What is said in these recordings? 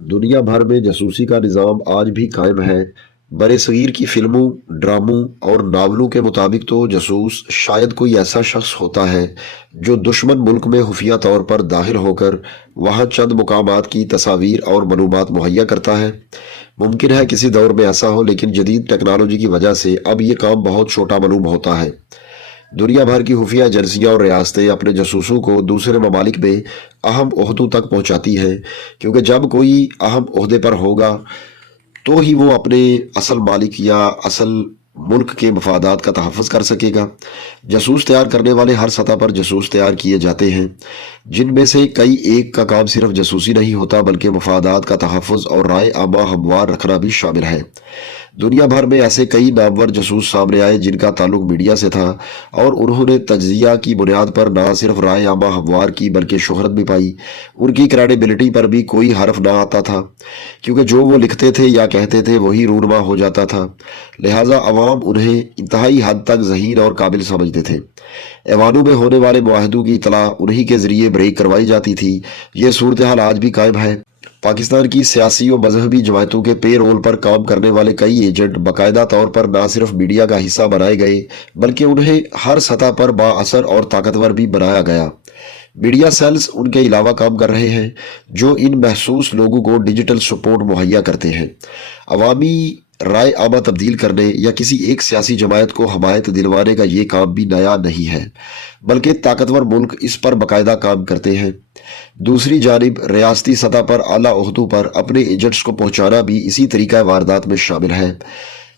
दुनिया भर में जासूसी का निज़ाम आज भी कायम है। बरसगीर की फिल्मों, ड्रामों और नावलों के मुताबिक तो जासूस शायद कोई ऐसा शख्स होता है जो दुश्मन मुल्क में खुफिया तौर पर दाखिल होकर वहाँ चंद मुकामात की तस्वीर और मालूमात मुहैया करता है। मुमकिन है किसी दौर में ऐसा हो, लेकिन जदीद टेक्नोलॉजी की वजह से अब ये काम बहुत छोटा मालूम होता है। दुनिया भर की खुफिया एजेंसियां और रियासतें अपने जासूसों को दूसरे ममालिक में अहम ओहदों तक पहुंचाती हैं, क्योंकि जब कोई अहम ओहदे पर होगा तो ही वो अपने असल मालिक या असल मुल्क के मफादात का तहफ़्फ़ुज़ कर सकेगा। जासूस तैयार करने वाले हर सतह पर जासूस तैयार किए जाते हैं, जिनमें से कई एक का काम सिर्फ जासूसी नहीं होता बल्कि मफादात का तहफ़्फ़ुज़ और राय आमा हमवार रखना भी शामिल है। दुनिया भर में ऐसे कई नामवर जासूस सामने आए जिनका ताल्लुक मीडिया से था, और उन्होंने तज्जिया की बुनियाद पर ना सिर्फ राय आमा हमवार की बल्कि शोहरत भी पाई। उनकी क्रेडिबिलिटी पर भी कोई हर्फ ना आता था, क्योंकि जो वो लिखते थे या कहते थे वही रूनमा हो जाता था। लिहाजा अवाम उन्हें इंतहाई हद तक ज़हीन और काबिल समझते थे। ऐवानों में होने वाले मुआहदों की इतला उन्हीं के जरिए ब्रेक करवाई जाती थी। ये सूरत हाल आज भी कायम है। पाकिस्तान की सियासी और मजहबी जमातों के पे रोल पर काम करने वाले कई एजेंट बाकायदा तौर पर न सिर्फ मीडिया का हिस्सा बनाए गए बल्कि उन्हें हर सतह पर बाअसर और ताकतवर भी बनाया गया। मीडिया सेल्स उनके अलावा काम कर रहे हैं जो इन महसूस लोगों को डिजिटल सपोर्ट मुहैया करते हैं। अवामी राय आमा तब्दील करने या किसी एक सियासी जमायत को हमायत दिलवाने का ये काम भी नया नहीं है, बल्कि ताकतवर मुल्क इस पर बाकायदा काम करते हैं। दूसरी जानिब रियासती सतह पर आला ओहदों पर अपने एजेंट्स को पहुंचाना भी इसी तरीका वारदात में शामिल है।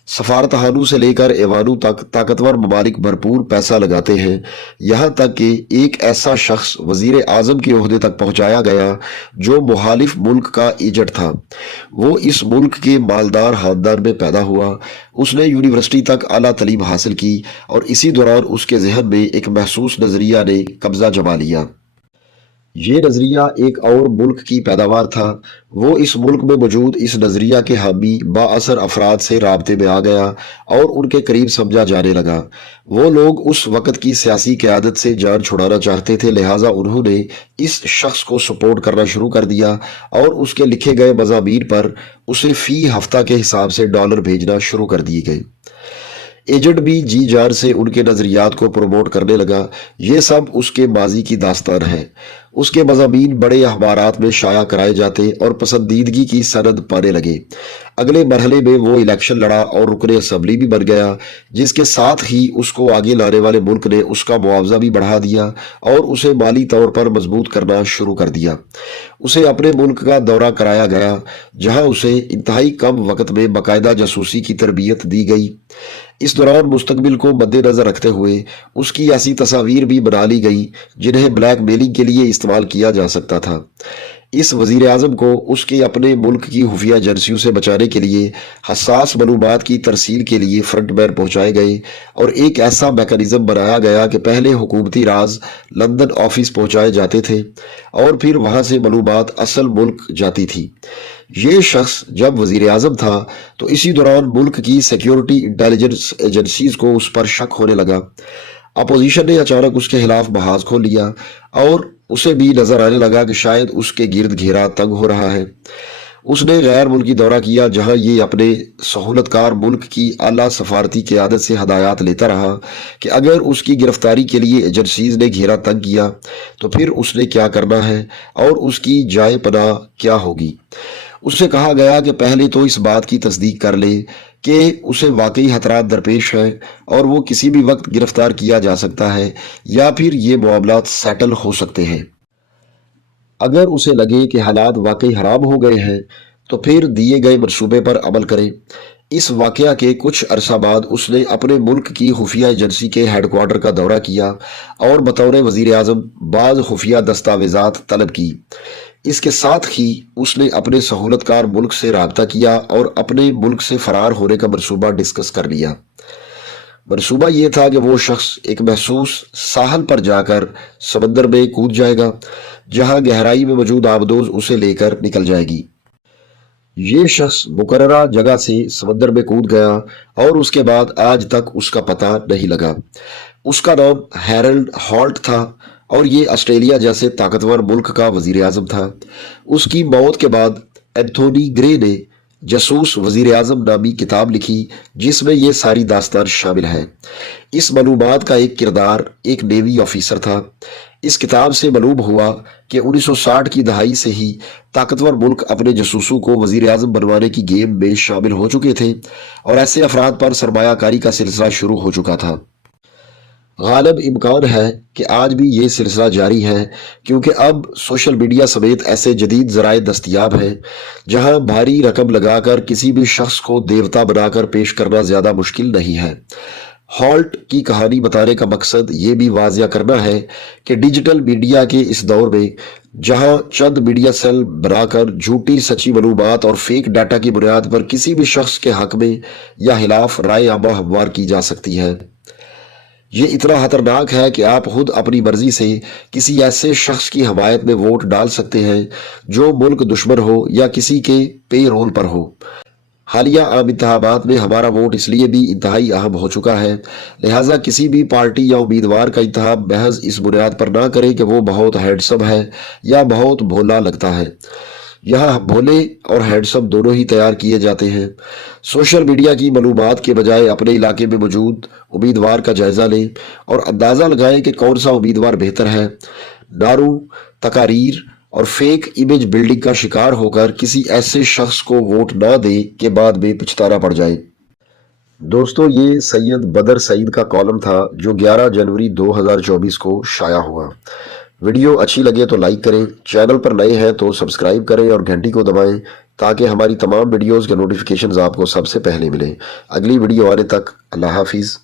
सफारतखानों से लेकर ऐवानों तक ताकतवर ममालिक भरपूर पैसा लगाते हैं, यहाँ तक कि एक ऐसा शख्स वजीर आजम के ओहदे तक पहुंचाया गया जो मुखालिफ मुल्क का एजेंट था। वो इस मुल्क के मालदार खानदान में पैदा हुआ, उसने यूनिवर्सिटी तक आला तालीम हासिल की, और इसी दौरान उसके जहन में एक महसूस नजरिया ने कब्जा जमा लिया। ये नज़रिया एक और मुल्क की पैदावार था। वो इस मुल्क में मौजूद इस नज़रिया के हामी बाअसर अफराद से राब्ते में आ गया और उनके करीब समझा जाने लगा। वो लोग उस वक़्त की सियासी क़यादत से जान छुड़ाना चाहते थे, लिहाजा उन्होंने इस शख्स को सपोर्ट करना शुरू कर दिया और उसके लिखे गए मज़ामीन पर उसे फ़ी हफ्ता के हिसाब से डॉलर भेजना शुरू कर दिए गए। एजेंट भी जी जान से उनके नज़रियात को प्रमोट करने लगा। ये सब उसके माजी की दास्तान है। उसके मज़ामीन बड़े अखबारात में शाया कराए जाते और पसंदीदगी की सनद पाने लगे। अगले मरहले में वो इलेक्शन लड़ा और रुकने असम्बली भी बन गया, जिसके साथ ही उसको आगे लाने वाले मुल्क ने उसका मुआवजा भी बढ़ा दिया और उसे माली तौर पर मजबूत करना शुरू कर दिया। उसे अपने मुल्क का दौरा कराया गया, जहां उसे इंतहाई कम वक्त में बाकायदा जासूसी की तरबियत दी गई। इस दौरान मुस्तकबिल को मद्देनजर रखते हुए उसकी ऐसी तस्वीर भी बना ली गई जिन्हें ब्लैक मेलिंग के लिए इस्तेमाल किया जा सकता था। इस वजीर आजम को उसके अपने मुल्क की खुफिया एजेंसियों से बचाने के लिए हसास मालूमात की तरसील के लिए फ्रंटमैन पहुंचाए गए, और एक ऐसा मैकेनिज्म बनाया गया कि पहले हुकूमती राज लंदन ऑफिस पहुंचाए जाते थे और फिर वहां से मालूमात असल मुल्क जाती थी। ये शख्स जब वजीर आजम था तो इसी दौरान मुल्क की सिक्योरिटी इंटेलिजेंस एजेंसीज को उस पर शक होने लगा। अपोजिशन ने अचानक उसके खिलाफ महाज खोल लिया और उसे भी नजर आने लगा कि शायद उसके गिर्द घेरा तंग हो रहा है। उसने गैर मुल्की दौरा किया, जहां ये अपने सहूलतकार मुल्क की आला सफारती क़यादत से हदायत लेता रहा कि अगर उसकी गिरफ्तारी के लिए एजेंसीज ने घेरा तंग किया तो फिर उसने क्या करना है और उसकी जाए पनाह क्या होगी। उससे कहा गया कि पहले तो इस बात की तस्दीक कर ले कि उसे वाकई खतरात दरपेश है और वो किसी भी वक्त गिरफ्तार किया जा सकता है या फिर ये मामलात सेटल हो सकते हैं। अगर उसे लगे कि हालात वाकई हराम हो गए हैं तो फिर दिए गए मंसूबे पर अमल करें। इस वाकया के कुछ अरसा बाद उसने अपने मुल्क की खुफिया एजेंसी के हेडक्वार्टर का दौरा किया और बतौर वजीर आजम बाज़ खुफिया दस्तावेजात तलब की। इसके साथ ही उसने अपने सहूलतकार मुल्क से राब्ता किया और अपने मुल्क से फरार होने का मंसूबा डिस्कस कर लिया। मंसूबा ये था कि वो शख्स एक महसूस साहल पर जाकर समंदर में कूद जाएगा, जहां गहराई में मौजूद आबदोज उसे लेकर निकल जाएगी। ये शख्स मुकर्ररा जगह से समंदर में कूद गया और उसके बाद आज तक उसका पता नहीं लगा। उसका नाम हैरल्ड हॉल्ट था और ये ऑस्ट्रेलिया जैसे ताकतवर मुल्क का वजीर आजम था। उसकी मौत के बाद एंथोनी ग्रे ने जासूस वजीर आजम नामी किताब लिखी जिसमें ये सारी दास्तान शामिल है। इस मालूमात का एक किरदार एक नेवी ऑफिसर था। इस किताब से मालूम हुआ कि 1960 की दहाई से ही ताकतवर मुल्क अपने जासूसों को वजीर आजम बनवाने की गेम में शामिल हो चुके थे और ऐसे अफराद पर सरमायाकारी का सिलसिला शुरू हो चुका था। गालिब इम्कान है कि आज भी ये सिलसिला जारी है, क्योंकि अब सोशल मीडिया समेत ऐसे जदीद ज़राए दस्तयाब हैं जहां भारी रकम लगाकर किसी भी शख्स को देवता बनाकर पेश करना ज़्यादा मुश्किल नहीं है। हॉल्ट की कहानी बताने का मकसद ये भी वाजिया करना है कि डिजिटल मीडिया के इस दौर में जहां चंद मीडिया सेल बनाकर झूठी सच्ची मालूमात और फेक डाटा की बुनियाद पर किसी भी शख्स के हक में या खिलाफ राय आमा हमवार की जा सकती है, ये इतना खतरनाक है कि आप खुद अपनी मर्जी से किसी ऐसे शख्स की हमायत में वोट डाल सकते हैं जो मुल्क दुश्मन हो या किसी के पे रोल पर हो। हालिया आम इंतखाबात में हमारा वोट इसलिए भी इंतहाई अहम हो चुका है, लिहाजा किसी भी पार्टी या उम्मीदवार का इंतखाब महज इस बुनियाद पर ना करें कि वो बहुत हैंडसम है या बहुत भोला लगता है। यहाँ भोले और हैंडसम दोनों ही तैयार किए जाते हैं। सोशल मीडिया की मालूमात के बजाय अपने इलाके में मौजूद उम्मीदवार का जायजा लें और अंदाज़ा लगाएं कि कौन सा उम्मीदवार बेहतर है। नारू, तकारीर और फेक इमेज बिल्डिंग का शिकार होकर किसी ऐसे शख्स को वोट ना दें के बाद में पछताना पड़ जाए। दोस्तों, ये सैयद बदर सईद का कॉलम था जो 11 जनवरी 2024 को शाया हुआ। वीडियो अच्छी लगे तो लाइक करें, चैनल पर नए हैं तो सब्सक्राइब करें और घंटी को दबाएं ताकि हमारी तमाम वीडियोस के नोटिफिकेशंस आपको सबसे पहले मिलें। अगली वीडियो आने तक अल्लाह हाफिज़।